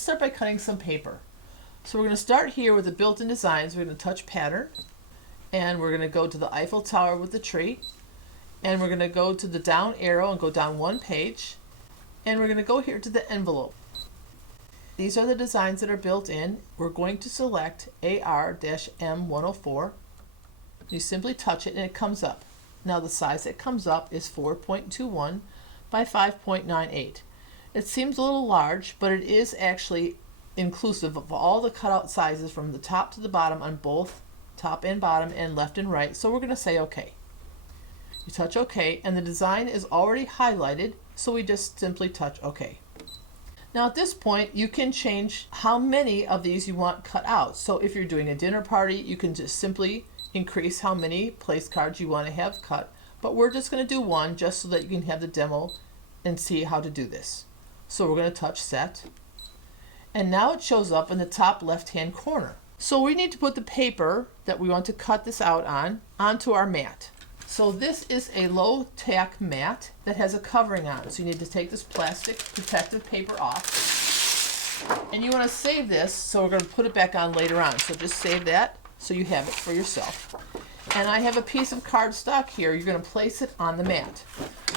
let's start by cutting some paper. So we're going to start here with the built-in designs. We're going to touch pattern, and we're going to go to the Eiffel Tower with the tree, and we're going to go to the down arrow and go down one page, and we're going to go here to the envelope. These are the designs that are built in. We're going to select AR-M104. You simply touch it and it comes up. Now the size that comes up is 4.21 by 5.98. It seems a little large, but it is actually inclusive of all the cutout sizes from the top to the bottom on both top and bottom and left and right. So we're going to say OK. You touch OK, and the design is already highlighted, so we just simply touch OK. Now at this point, you can change how many of these you want cut out. So if you're doing a dinner party, you can just simply increase how many place cards you want to have cut. But we're just going to do one just so that you can have the demo and see how to do this. So we're going to touch Set. And now it shows up in the top left-hand corner. So we need to put the paper that we want to cut this out on onto our mat. So this is a low-tack mat that has a covering on. So you need to take this plastic protective paper off. And you want to save this, so we're going to put it back on later on. So just save that so you have it for yourself. And I have a piece of cardstock here. You're going to place it on the mat.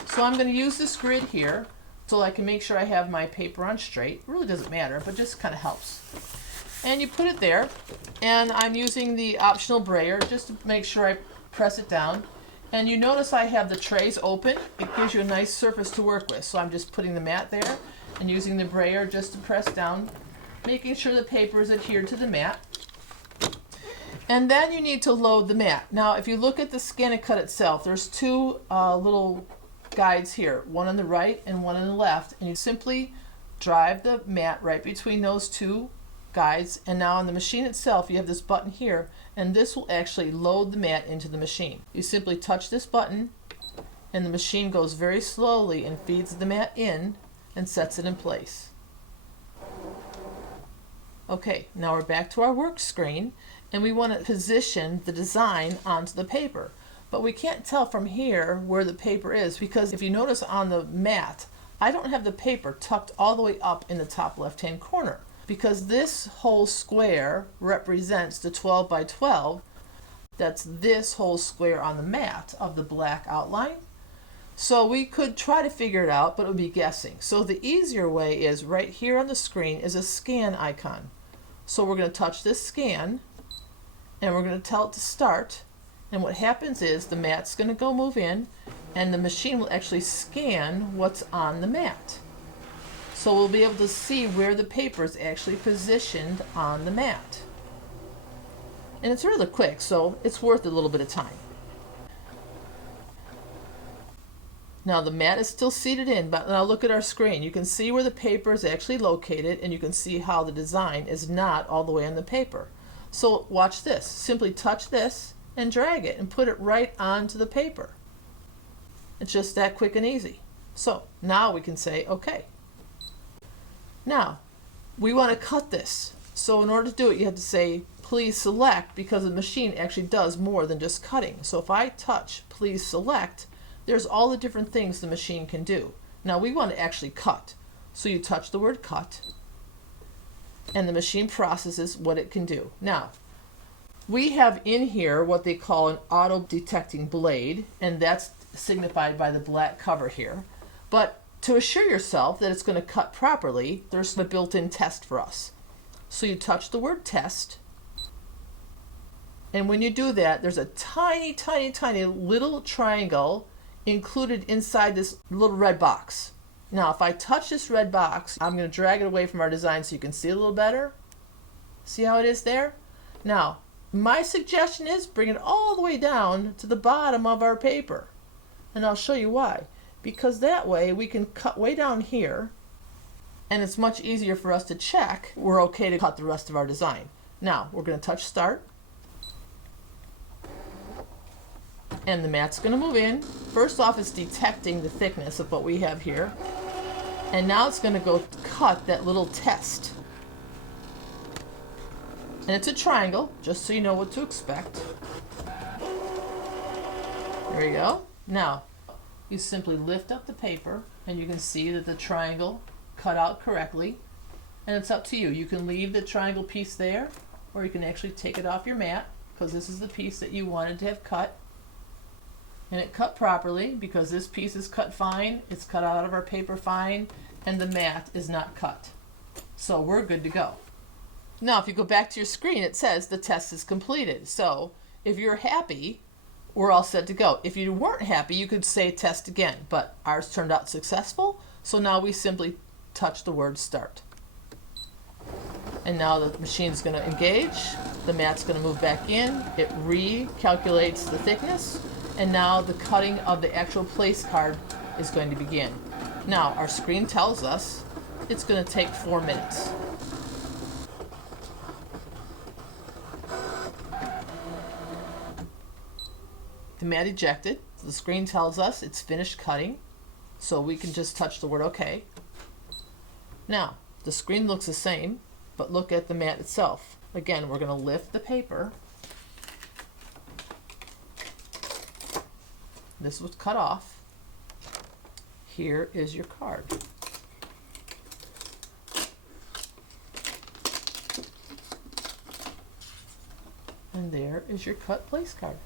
So I'm going to use this grid here so I can make sure I have my paper on straight. It really doesn't matter, but just kind of helps. And you put it there, and I'm using the optional brayer just to make sure I press it down. And you notice I have the trays open. It gives you a nice surface to work with. So I'm just putting the mat there and using the brayer just to press down, making sure the paper is adhered to the mat. And then you need to load the mat. Now if you look at the ScanNCut itself, there's two little guides here, one on the right and one on the left, and you simply drive the mat right between those two guides, and now on the machine itself you have this button here, and this will actually load the mat into the machine. You simply touch this button and the machine goes very slowly and feeds the mat in and sets it in place. Okay, now we're back to our work screen, and we want to position the design onto the paper. But we can't tell from here where the paper is, because if you notice on the mat, I don't have the paper tucked all the way up in the top left-hand corner, because this whole square represents the 12 by 12. That's this whole square on the mat of the black outline. So we could try to figure it out, but it would be guessing. So the easier way is right here on the screen is a scan icon. So we're going to touch this scan, and we're going to tell it to start. And what happens is the mat's going to go move in, and the machine will actually scan what's on the mat. So we'll be able to see where the paper is actually positioned on the mat. And it's really quick, so it's worth a little bit of time. Now the mat is still seated in, but now look at our screen. You can see where the paper is actually located, and you can see how the design is not all the way on the paper. So watch this. Simply touch this and drag it and put it right onto the paper. It's just that quick and easy. So now we can say OK. Now we want to cut this. So in order to do it, you have to say please select, because the machine actually does more than just cutting. So if I touch please select, there's all the different things the machine can do. Now we want to actually cut. So you touch the word cut, and the machine processes what it can do. Now we have in here what they call an auto-detecting blade, and that's signified by the black cover here. But to assure yourself that it's going to cut properly, there's a built-in test for us. So you touch the word test, and when you do that, there's a tiny, tiny, tiny little triangle included inside this little red box. Now if I touch this red box, I'm going to drag it away from our design so you can see a little better. See how it is there? Now my suggestion is bring it all the way down to the bottom of our paper. And I'll show you why. Because that way we can cut way down here, and it's much easier for us to check we're okay to cut the rest of our design. Now we're going to touch start. And the mat's going to move in. First off, it's detecting the thickness of what we have here. And now it's going to go cut that little test. And it's a triangle, just so you know what to expect. There you go. Now, you simply lift up the paper, and you can see that the triangle cut out correctly. And it's up to you. You can leave the triangle piece there, or you can actually take it off your mat, because this is the piece that you wanted to have cut. And it cut properly because this piece is cut fine, it's cut out of our paper fine, and the mat is not cut. So we're good to go. Now if you go back to your screen, it says the test is completed. So if you're happy, we're all set to go. If you weren't happy, you could say test again, but ours turned out successful, so now we simply touch the word start. And now the machine's going to engage, the mat's going to move back in, it recalculates the thickness, and now the cutting of the actual place card is going to begin. Now our screen tells us it's going to take 4 minutes. The mat ejected, the screen tells us it's finished cutting, so we can just touch the word OK. Now the screen looks the same, but look at the mat itself. Again, we're going to lift the paper. This was cut off. Here is your card. And there is your cut place card.